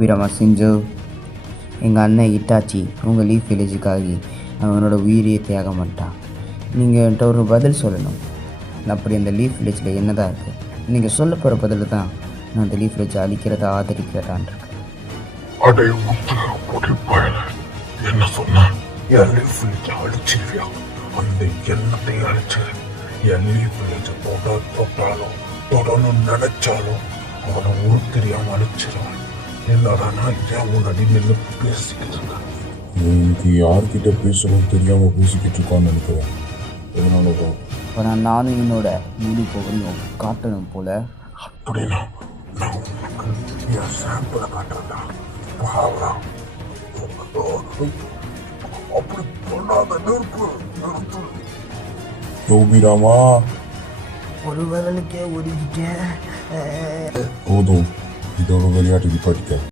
வீரமா செஞ்சு எங்கள் அண்ணன் இட்டாச்சி உங்கள் லீஃப் வில்லேஜுக்காகி அவனோட உயிரியை தியாகம் பண்ணிட்டான். நீங்கள் என்கிட்ட ஒரு பதில் சொல்லணும். அப்படி அந்த லீஃப் வில்லேஜில் என்ன தான் இருக்குது? நீங்கள் சொல்ல போகிற பதில் தான் நான் அந்த லீஃப் வில்லேஜை அழிக்கிறத ஆதரிக்கிறதான் இருக்கேன். என்ன சொன்ன? என் லீஃப் வில்லேஜை அழிச்சிருவியா? அந்த எண்ணத்தை அழிச்சு என் லீஃப் வில்லேஜை தொட்டாலும் தொடணும் நினைச்சாலும் அவனை ஒரு தெரியாம அழிச்சிருவான். என்னடா நான் ஏன் முன்னாடி நின்று பேசிக்கிட்டு இருக்கேன்? இன்னைக்கு யார்கிட்ட பேசணும் தெரியாம பேசிக்கிட்டு இருக்கான்னு நினைக்கிறேன். எதனாலதான் இப்போ நானும் என்னோட முழு பகுதியும் காட்டணும் போல. அப்படின்னா நான் உனக்கு என் சாம்பிளை காட்டுறேன்டா. பாவா அப்படி பண்ணாத, நிறுத்து. யோபிராமா, ஒரு விரலுக்கே ஒதுக்கிட்டேன். போதும், இதோட விளையாட்டு நிப்பாட்டிக்க.